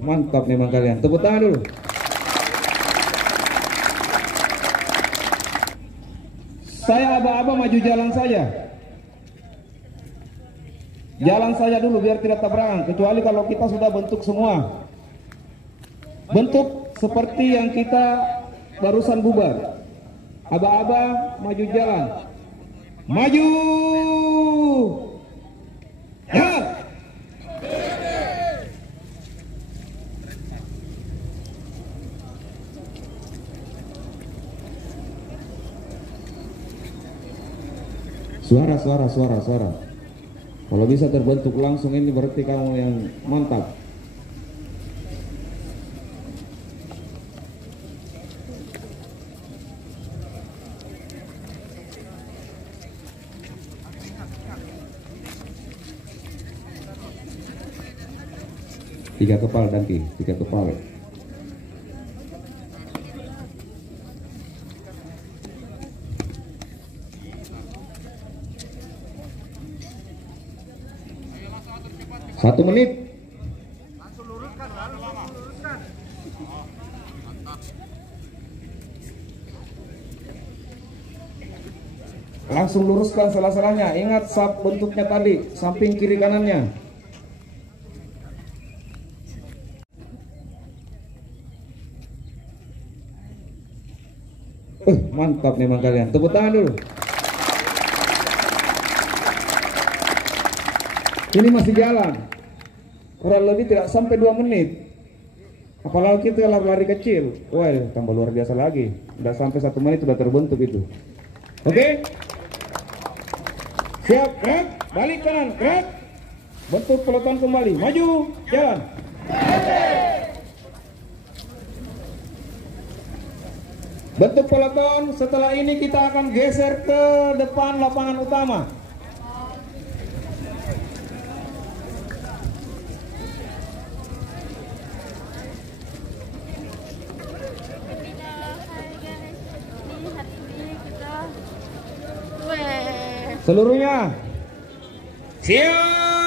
Mantap memang kalian. Tepuk tangan dulu. Saya aba-aba maju jalan saja. Jalan saja dulu biar tidak tabrakan. Kecuali kalau kita sudah bentuk semua. Bentuk seperti yang kita barusan bubar. Aba-aba maju jalan. Maju. Ya. Suara. Kalau bisa terbentuk langsung ini berarti kamu yang mantap. Tiga kepala Dangki, 3 kepala. Satu menit. Langsung luruskan salah-salahnya. Ingat bentuknya tadi, samping kiri kanannya. Mantap memang kalian. Tepuk tangan dulu. Ini masih jalan. Kurang lebih tidak sampai 2 menit. Apalagi kita lari kecil. Wah, tambah luar biasa lagi. Udah sampai 1 menit sudah terbentuk itu. Oke? Siap, gerak. Balik kanan, gerak. Bentuk peloton kembali. Maju, jalan. Bentuk peloton. Setelah ini kita akan geser ke depan lapangan utama. Seluruhnya siap.